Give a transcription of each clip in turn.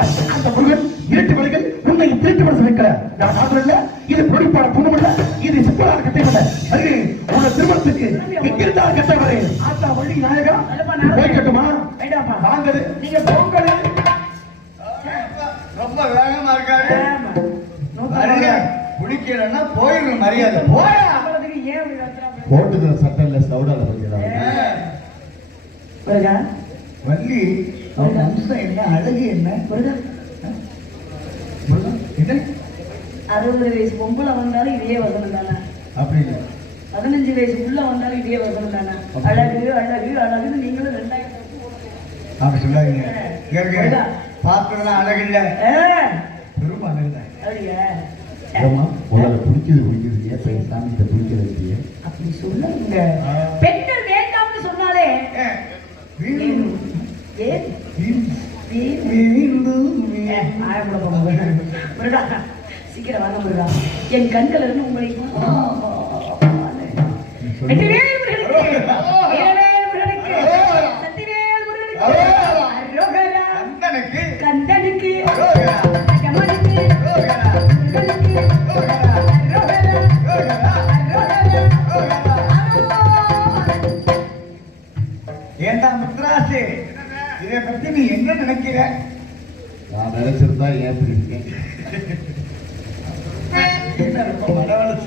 பார்த்து அந்த முருகன் இரட்டு வழிகள் உன்னை திருட்டு மனசு வைக்கல. நான் மாத்திரம் இல்ல? இது பொடிப்பாட புண்ணுமல்ல. இது சிப்பலான கட்டைமல்ல. சரி உங்க திருமணத்துக்கு இங்கிருந்தா கட்டவரே. ஆத்தா வழி நாயகா அறுபது வயசு பொம்பளை வந்தாலும் இதே வசனம் தானே? அப்படி இல்லை. பதினஞ்சு வயசு உள்ள வந்தாலும் இதே வசனம் தானே? அழகு அழகு அழகுன்னு நீங்களும் ரெண்டாயிரம் அப்படி சொல்லாதீங்க. கேட்க பார்க்கலாம் அழகு இல்ல. ஆ, பெரும் அழகு தான். அப்படியா? ஏம்மா, முதல்ல பிடிக்குது பிடிக்குது ஏன் போய் சாமிகிட்ட பிடிக்க வைக்கிய அப்படி சொல்லுங்க. பெண்கள் வேண்டாம்னு சொன்னாலே வீண்டும், வீண். சீக்கிரம் வாங்க முருகா. என் கண்கள் இருந்து உங்களை கந்தனுக்கு. ஏண்டா முத்ராசு இதை பத்தி நீ என்ன நினைக்கிற? நான் நினைச்சிருந்தா ஏன் இருக்கேன்? Primero, como la hora de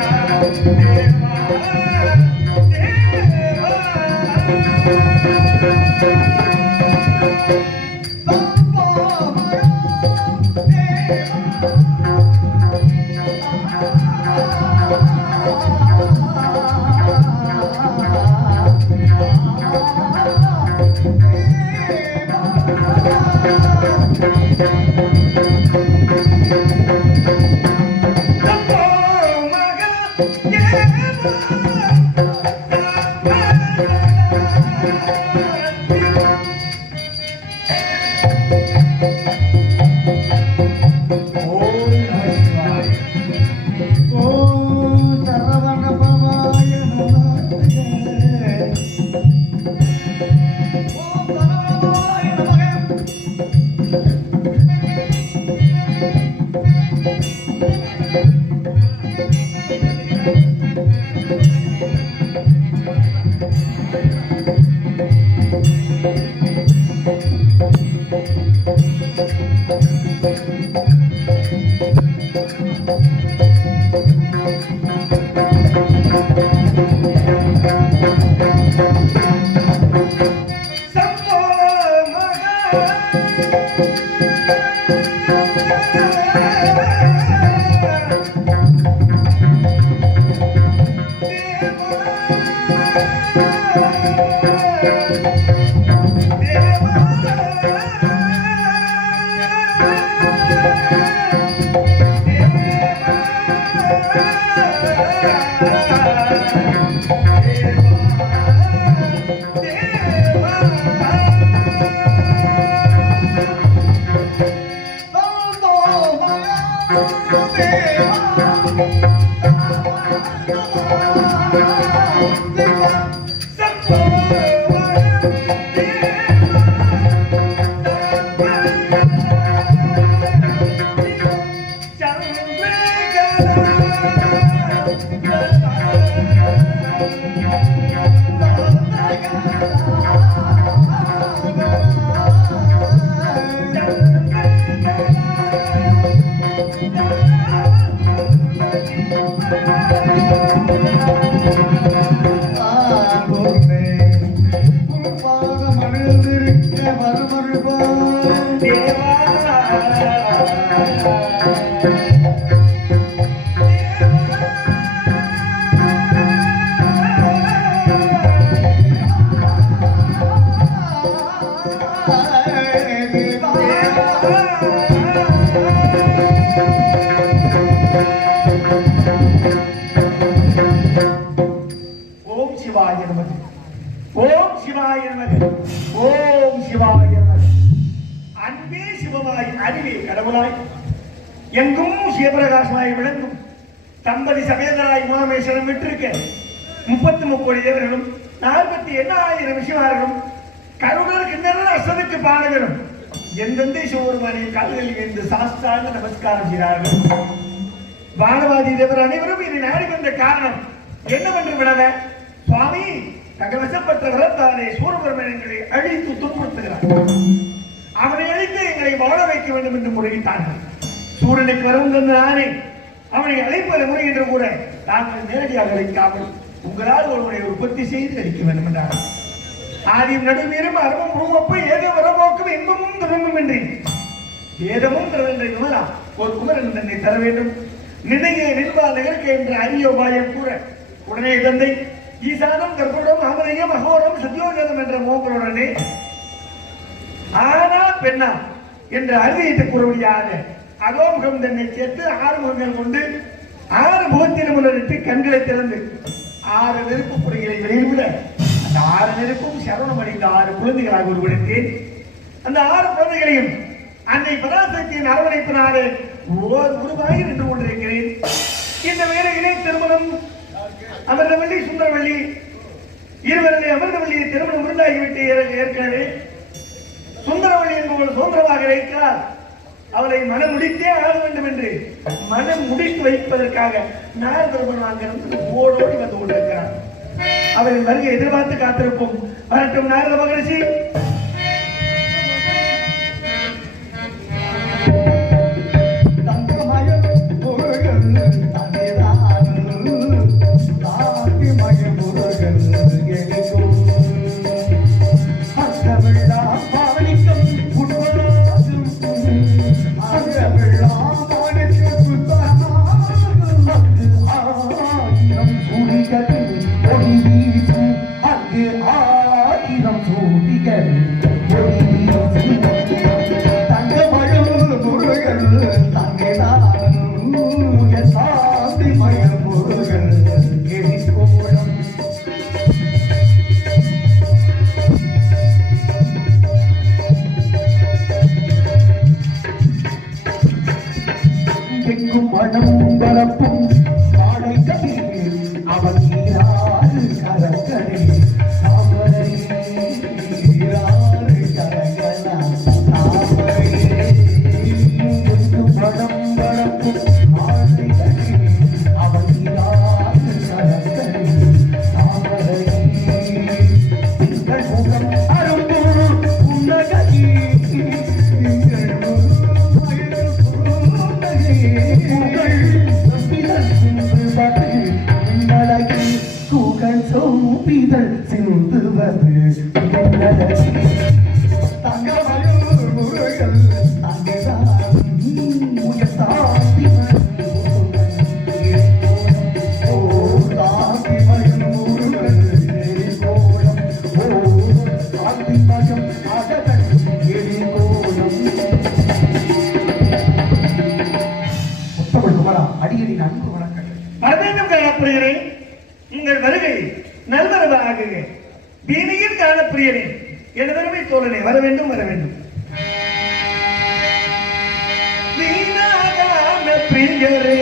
Deus, கடவுளாய் எங்கும் சிவபிரகாசமாய் விளங்கும். தம்பதி சமேதராய் உமாமேஸ்வரம் விட்டிருக்க முப்பத்தி முப்பது தேவர்களும் நாற்பத்தி எண்ணாயிரம் விஷயமார்களும் கருணர் கிண்ணர் அசதுக்கு பாடகரும் எந்தெந்த சிவபெருமானின் கால்களில் இருந்து சாஸ்தாங்க நமஸ்காரம் செய்கிறார்கள்? பானவாதி தேவர் அனைவரும் இதை நாடி வந்த காரணம் என்னவென்று விடல? சுவாமி தகவசப்பட்ட வரத்தாலே சூரபெருமன் எங்களை அழித்து துன்புறுத்துகிறார். அவனை அழைத்து எங்களை வாழ வைக்க வேண்டும் என்று முறையிட்டார்கள். சூரனுக்கு வரும் தந்தானே அவனை அழைப்பது முறை என்று கூட நாங்கள் நேரடியாக அழைக்காமல் உங்களால் ஒருவனை உற்பத்தி செய்து அளிக்க வேண்டும் என்றார்கள் ஆதியும் நடுவீரும் அருவம் உருவப்பு ஏதோ வரவோக்கும் இன்பமும் துவங்கும் என்றேன் ஏதமும் தரவில்லை விமலா ஒரு குமரன் தன்னை தர வேண்டும். நினைய நிர்வாக நகர்க்க என்ற அரிய உபாயம் கூற உடனே தந்தை ஈசானம் கற்பூரம் அமரையம் அகோரம் சத்யோஜனம் என்ற மோகனுடனே ஆனா பெண்ணா என்ற அறிவியத்தை கூறுவடியாக அகோமுகம் தன்னை சேர்த்து ஆறு முகங்கள் கொண்டு ஆறு முகத்தின் முன்னிட்டு கண்களை திறந்து ஆறு நெருப்பு புரிகளை வெளியிட அந்த ஆறு நெருப்பும் சரவணம் அடைந்த ஆறு குழந்தைகளாக உருவெடுத்தேன். அந்த ஆறு குழந்தைகளையும் அன்னை பராசக்தியின் அரவணைப்பினாலே ஓர் குருவாய் நின்று கொண்டிருக்கிறேன். இந்த வேலையிலே திருமணம் அமிர்தவள்ளி சுந்தரவள்ளி இருவரது அமிர்தவள்ளியை திருமணம் உருண்டாகிவிட்டு ஏற்கனவே சுந்தரவள்ளி என்பவள் சுதந்திரமாக இருக்கிறார் அவளை மனம் முடித்தே ஆக வேண்டும் என்று மனம் முடித்து வைப்பதற்காக நாகதர்மன் அங்கிருந்து ஓடோடி வந்து கொண்டிருக்கிறார். அவரின் வருகை எதிர்பார்த்து காத்திருப்போம் வரட்டும் நாரத மகரிஷி. காணப்படுகிறேன் உங்கள் வருகை நல்வரவாக வீணையில் காணப்படுகிறேன் எனதருமை தோழனை வர வேண்டும் வர வேண்டும். வீணாகான பிரியரே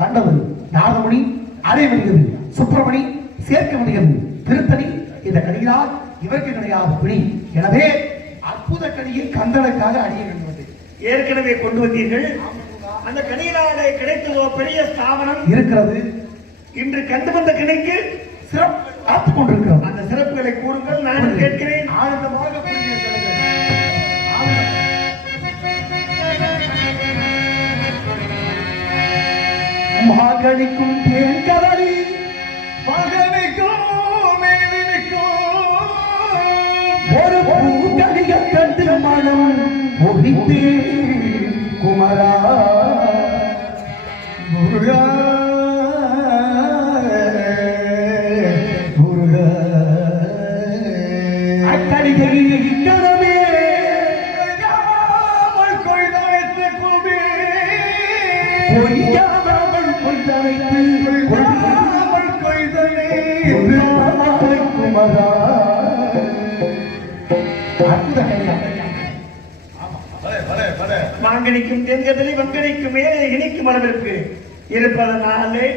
கண்டு கண்டது நாகமணி அரைமணிகிறது சுப்பிரமணி சேர்க்க முடிகிறது திருத்தணி இந்த கனியினால் இவருக்கு கிடையாது பிடி எனவே அற்புத கனியை கந்தனுக்காக அணிய வேண்டும் ஏற்கனவே கொண்டு வந்தீர்கள். அந்த கனியினாலே கிடைத்ததோ பெரிய ஸ்தாபனம். இருக்கிறது. இன்று கண்டு வந்த கணிக்கு சிறப்பு காத்துக் கொண்டிருக்கிறோம் அந்த சிறப்புகளை கூறுங்கள். நானும் கேட்கிறேன். ஆனந்தமாக மகளிக்கும் தேன் கதலி மகனுக்கும் ஒரு பூக்கடிய கண்டு மனம் ஒழித்தே குமரா. முருகா. மாங்கனிக்கும் தென்கதலி வங்கனிக்கும் மேலே இனிக்கும் அளவிற்கு. இருப்பதனாலே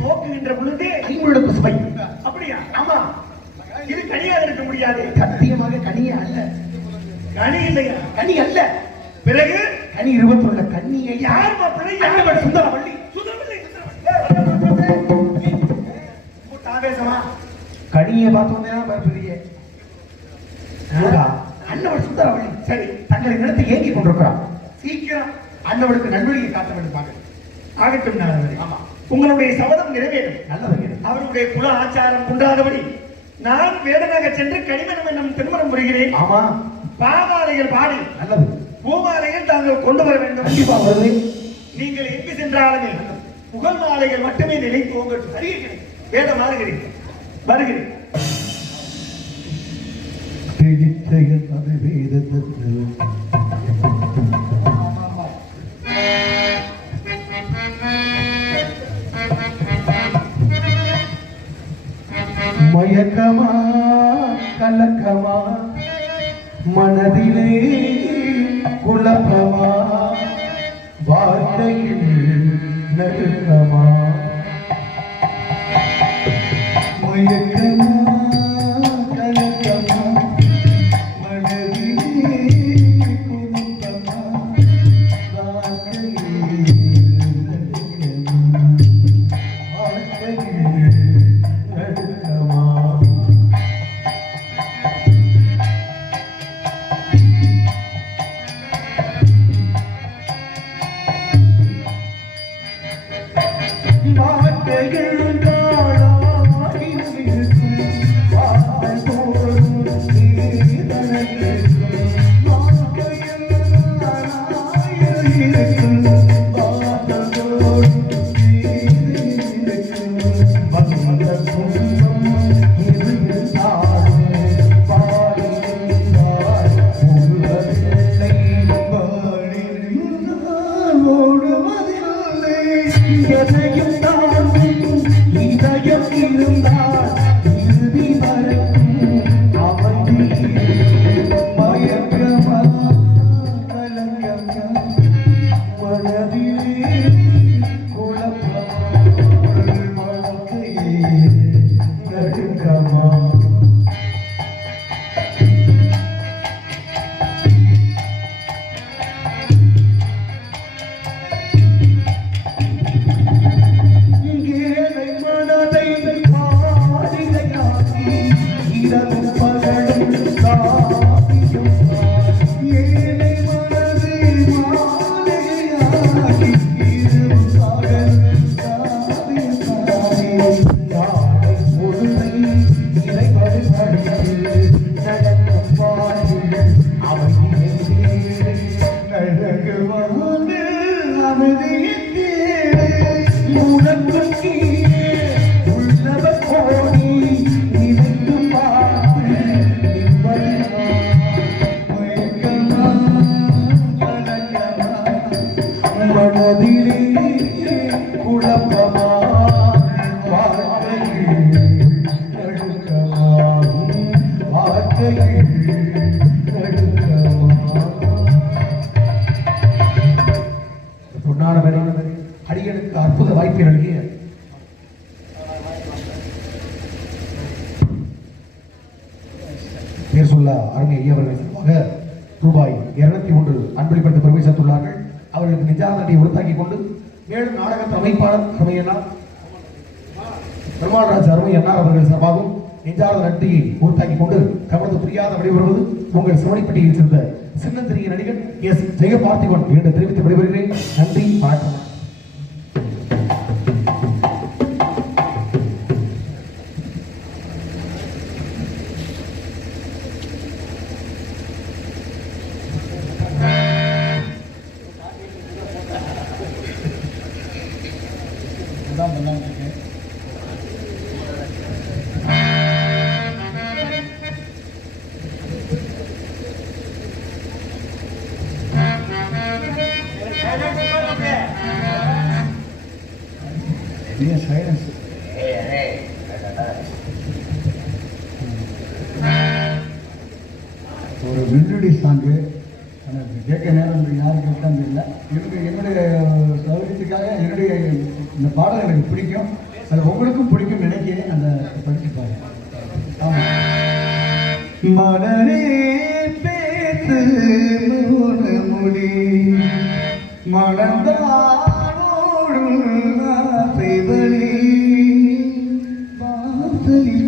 நோக்குகின்ற பொழுது ஐம்பொழுது சுவை அப்படியா? ஆமா. இது கனியாக இருக்க முடியாது. சத்தியமாக கனியே அல்ல. கனி இல்லையா? கனி அல்ல. பிறகு? கனி இருபத்தொள்ள கண்ணியை யார் அண்ணவன் சுந்தரவள்ளி. ஆவேசமா? கனியை பார்த்தோன்னே தான் பயப்படுறியே முருகா, அண்ணவள் சுந்தரவள்ளி. சரி. தங்களை நிலத்தை ஏங்கி கொண்டிருக்கிறார். சீக்கிரம் அண்ணவளுக்கு நல்வழியை காட்ட வேண்டும் பாருங்கள் ஆகட்டும் நாரதரே. ஆமா. உங்களுடைய சபதம் நிறைவேறும். நல்லது. அவருடைய குல ஆச்சாரம் குன்றாதபடி நான் வேடனாக சென்று கனிமனம் என்னும் திருமணம் புரிகிறேன். ஆமா. பாமாலைகள் பாடி நல்லது. பூமாலைகள் தாங்கள் கொண்டு வர வேண்டும். கண்டிப்பா வருது. நீங்கள் எங்கு சென்றாலுமே புகழ் மாலைகள் மட்டுமே நிலைத்து உங்களுக்கு வருகிறேன் வேடம் மாறுகிறேன். வருகிறேன். மனதிலே குழப்பமா? வாழ்க்கையில் நெருக்கமா? பொன்னான அடியனுக்கு அற்புத வாய்ப்பை நல்கிய பேர் சொல்ல அருமை ஐயவர்கள் ரூபாய் இருநூத்தி ஒன்று அன்பளிப்படுத்த பெருமை சேர்த்துள்ளார்கள். அவர்களுக்கு நிஜான நன்றியை உறுத்தாக்கிக் கொண்டு மேலும் நாடகத்தின் அமைப்பாளர் அருமையண்ணா பெருமாள்ராஜ் அருமையண்ணா அவர்கள் சார்பாகவும் நெஞ்சார நன்றியை உறுத்தாக்கி கொண்டு கவனத்து புரியாத விடைபெறுவது உங்கள் சிவனைப்பட்டியில் சேர்ந்த சின்னந்திரிய நடிகன் எஸ் ஜெய பார்த்திபன் மீண்டும் தெரிவித்து விடைபெறுகிறேன். நன்றி வணக்கம். மலர்ந்தானோடும் ஆசைவழி வாசலில்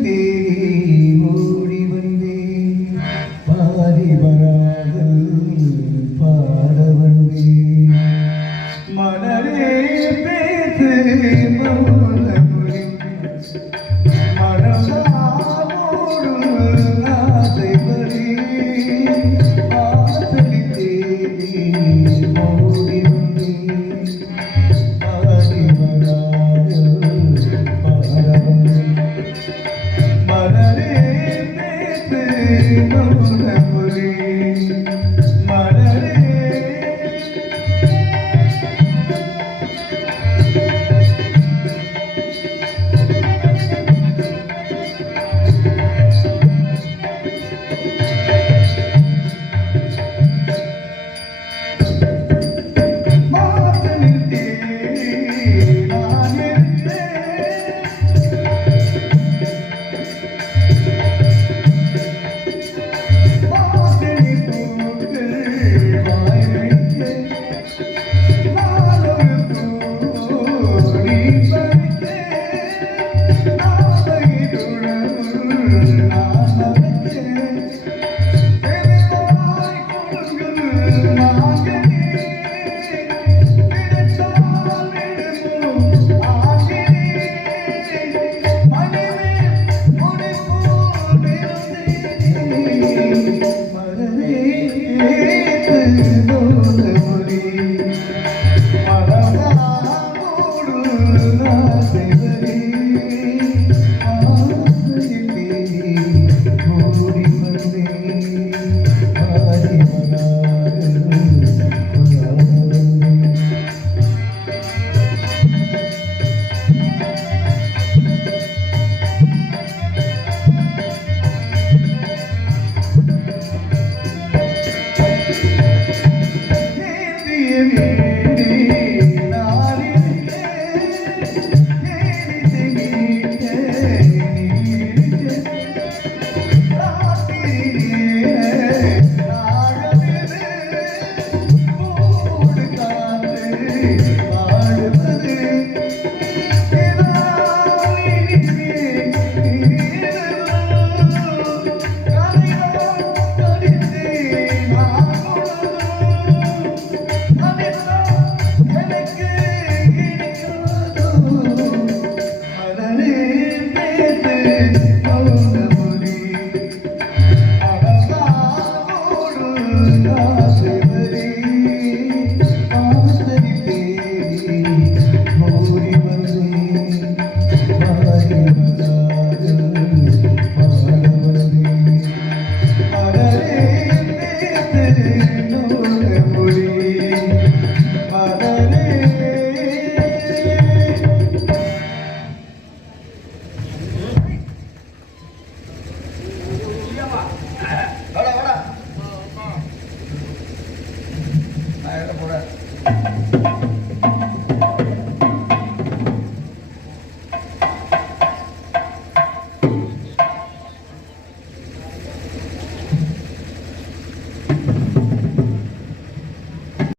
see.